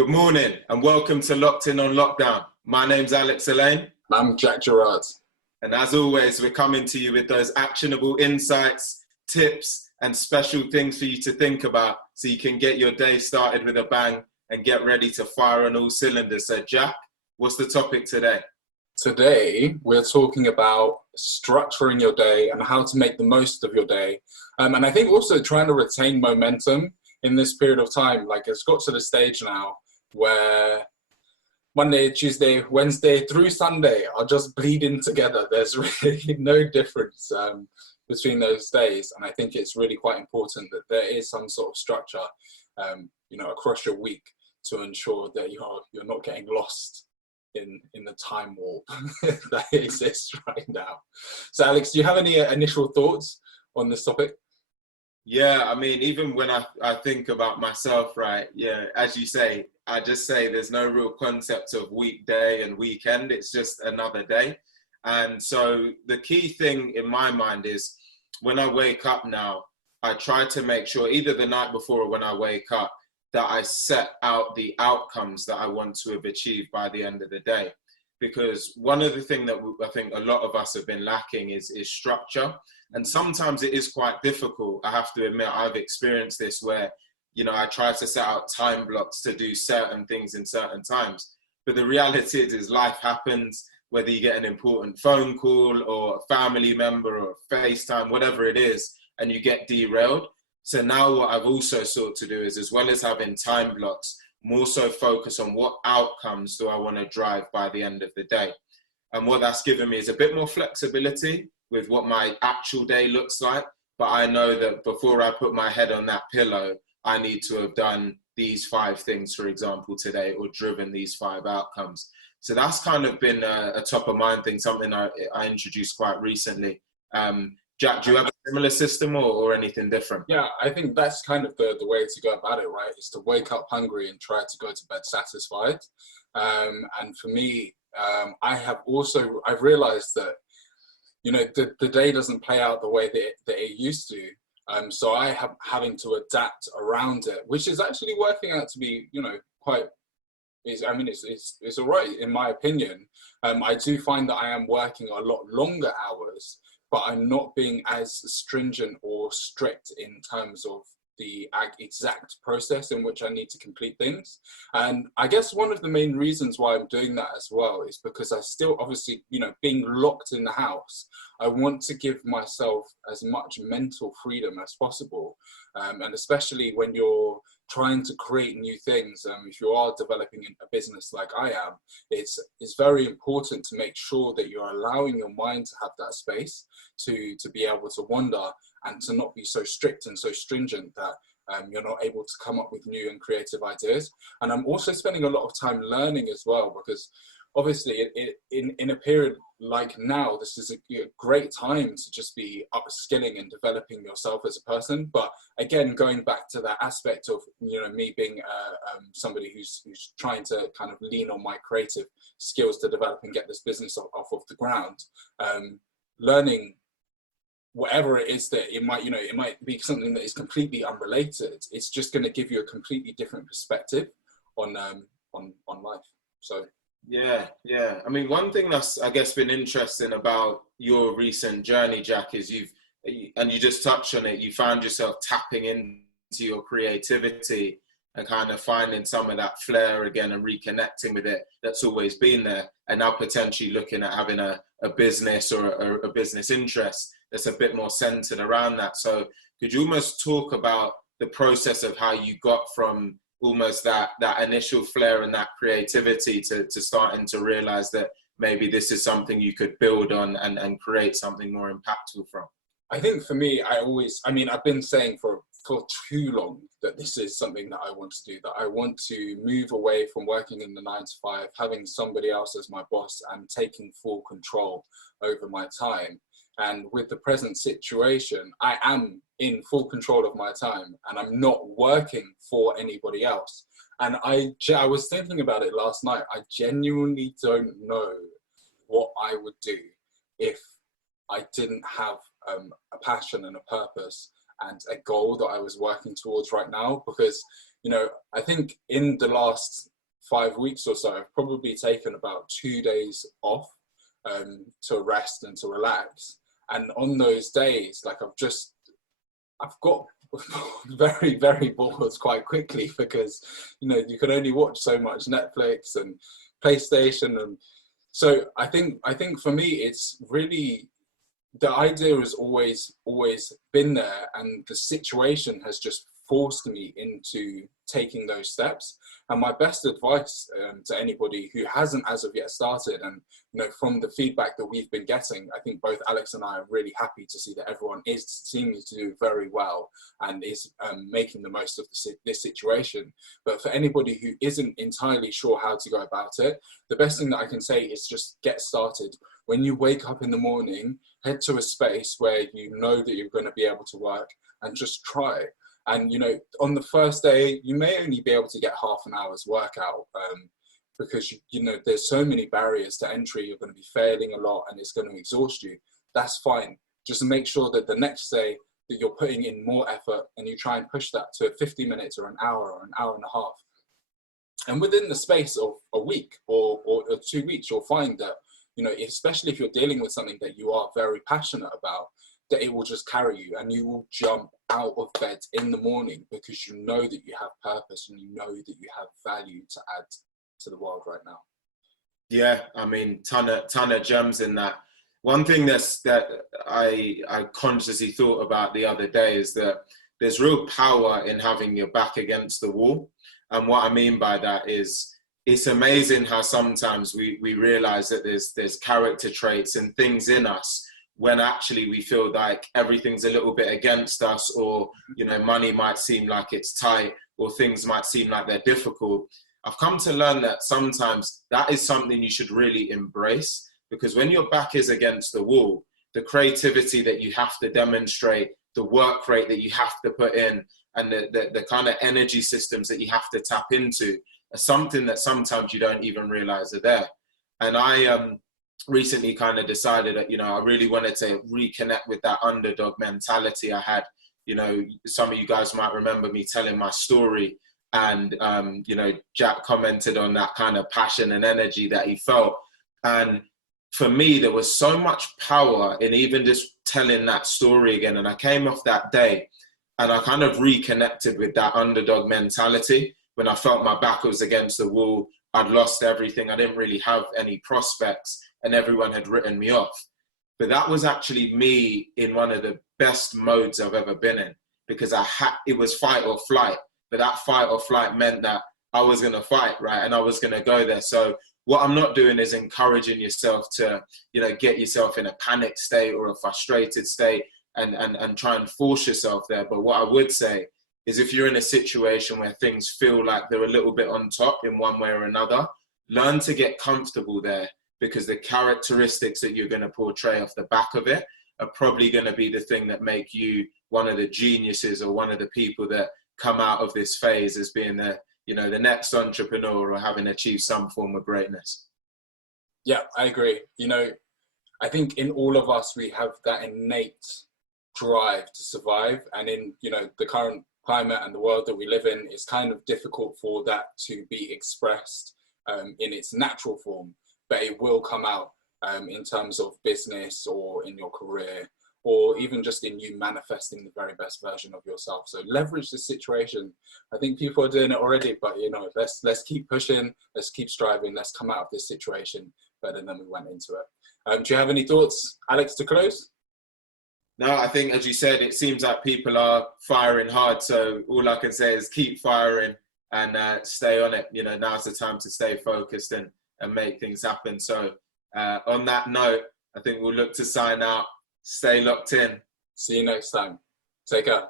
Good morning and welcome to Locked In on Lockdown. My name's Alex Elaine. I'm Jack Gerard. And as always, we're coming to you with those actionable insights, tips, and special things for you to think about so you can get your day started with a bang and get ready to fire on all cylinders. So Jack, what's the topic today? Today, we're talking about structuring your day and how to make the most of your day. And I think also trying to retain momentum in this period of time. Like, it's got to the stage now where Monday, Tuesday, Wednesday through Sunday are just bleeding together. There's really no difference between those days. And I think it's really quite important that there is some sort of structure, across your week to ensure that you're not getting lost in the time warp that exists right now. So Alex, do you have any initial thoughts on this topic? Yeah, I mean, even when I think about myself, right, yeah, as you say, I just say there's no real concept of weekday and weekend. It's just another day. And so the key thing in my mind is when I wake up now, I try to make sure either the night before or when I wake up that I set out the outcomes that I want to have achieved by the end of the day. Because one of the things that I think a lot of us have been lacking is structure. And sometimes it is quite difficult. I have to admit, I've experienced this where, I try to set out time blocks to do certain things in certain times. But the reality is life happens, whether you get an important phone call or a family member or a FaceTime, whatever it is, and you get derailed. So now what I've also sought to do is, as well as having time blocks, more so focus on what outcomes do I want to drive by the end of the day. And what that's given me is a bit more flexibility with what my actual day looks like. But I know that before I put my head on that pillow, I need to have done these 5 things, for example, today, or driven these 5 outcomes. So that's kind of been a top of mind thing, something I introduced quite recently. Jack, do you have a similar system or anything different? Yeah, I think that's kind of the way to go about it, right? Is to wake up hungry and try to go to bed satisfied. And for me, I've realized that, the day doesn't play out the way that it used to. So I have having to adapt around it, which is actually working out to be, it's all right in my opinion. I do find that I am working a lot longer hours, but I'm not being as stringent or strict in terms of the exact process in which I need to complete things. And I guess one of the main reasons why I'm doing that as well is because I still, obviously, being locked in the house, I want to give myself as much mental freedom as possible. And especially when you're trying to create new things, if you are developing a business like I am, it's very important to make sure that you're allowing your mind to have that space to be able to wander and to not be so strict and so stringent that you're not able to come up with new and creative ideas. And I'm also spending a lot of time learning as well, because obviously in a period like now, this is a great time to just be upskilling and developing yourself as a person. But again, going back to that aspect of, me being somebody who's trying to kind of lean on my creative skills to develop and get this business off of the ground, learning whatever it is that it might be something that is completely unrelated. It's just going to give you a completely different perspective on life. So yeah. I mean, one thing that's, I guess, been interesting about your recent journey, Jack, is you just touched on it, you found yourself tapping into your creativity and kind of finding some of that flair again and reconnecting with it that's always been there, and now potentially looking at having a business or a business interest that's a bit more centered around that. So could you almost talk about the process of how you got from almost that initial flair and that creativity to starting to realize that maybe this is something you could build on and create something more impactful from? I think for me, I've been saying for too long that this is something that I want to do, that I want to move away from working in the 9 to 5, having somebody else as my boss and taking full control over my time. And with the present situation, I am in full control of my time and I'm not working for anybody else. And I was thinking about it last night. I genuinely don't know what I would do if I didn't have a passion and a purpose and a goal that I was working towards right now. Because, I think in the last 5 weeks or so, I've probably taken about 2 days off to rest and to relax. And on those days, like I've got very, very bored quite quickly, because, you know, you can only watch so much Netflix and PlayStation. And so I think for me, it's really, the idea has always been there, and the situation has just forced me into taking those steps. And my best advice to anybody who hasn't as of yet started, and, you know, from the feedback that we've been getting, I think both Alex and I are really happy to see that everyone is seeming to do very well and is making the most of this situation. But for anybody who isn't entirely sure how to go about it, the best thing that I can say is just get started. When you wake up in the morning, head to a space where you know that you're going to be able to work, and just try. And, you know, on the first day, you may only be able to get half an hour's workout, because, you know, there's so many barriers to entry. You're going to be failing a lot and it's going to exhaust you. That's fine. Just make sure that the next day that you're putting in more effort, and you try and push that to 50 minutes or an hour and a half. And within the space of a week or 2 weeks, you'll find that, you know, especially if you're dealing with something that you are very passionate about, that it will just carry you, and you will jump out of bed in the morning because you know that you have purpose and you know that you have value to add to the world right now. Yeah, I mean, ton of gems in that. One thing that I consciously thought about the other day is that there's real power in having your back against the wall. And what I mean by that is, it's amazing how sometimes we realize that there's character traits and things in us when actually we feel like everything's a little bit against us, or, you know, money might seem like it's tight, or things might seem like they're difficult. I've come to learn that sometimes that is something you should really embrace, because when your back is against the wall, the creativity that you have to demonstrate, the work rate that you have to put in, and the kind of energy systems that you have to tap into are something that sometimes you don't even realize are there. And I recently kind of decided that, you know, I really wanted to reconnect with that underdog mentality I had. You know, some of you guys might remember me telling my story, and, you know, Jack commented on that kind of passion and energy that he felt. And for me, there was so much power in even just telling that story again. And I came off that day and I kind of reconnected with that underdog mentality when I felt my back was against the wall. I'd lost everything. I didn't really have any prospects and everyone had written me off. But that was actually me in one of the best modes I've ever been in, because it was fight or flight. But that fight or flight meant that I was going to fight, right? And I was going to go there. So what I'm not doing is encouraging yourself to, you know, get yourself in a panic state or a frustrated state and try and force yourself there. But what I would say is, if you're in a situation where things feel like they're a little bit on top in one way or another, learn to get comfortable there, because the characteristics that you're going to portray off the back of it are probably going to be the thing that make you one of the geniuses, or one of the people that come out of this phase as being the, you know, the next entrepreneur, or having achieved some form of greatness. Yeah, I agree. You know, I think in all of us, we have that innate drive to survive. And in, you know, the current climate and the world that we live in, it's kind of difficult for that to be expressed in its natural form, but it will come out in terms of business or in your career, or even just in you manifesting the very best version of yourself. So leverage the situation. I think people are doing it already, but, you know, let's keep pushing, let's keep striving, let's come out of this situation better than we went into it. Do you have any thoughts, Alex, to close? No, I think, as you said, it seems like people are firing hard. So all I can say is keep firing and stay on it. You know, now's the time to stay focused and make things happen. So on that note, I think we'll look to sign out. Stay locked in. See you next time. Take care.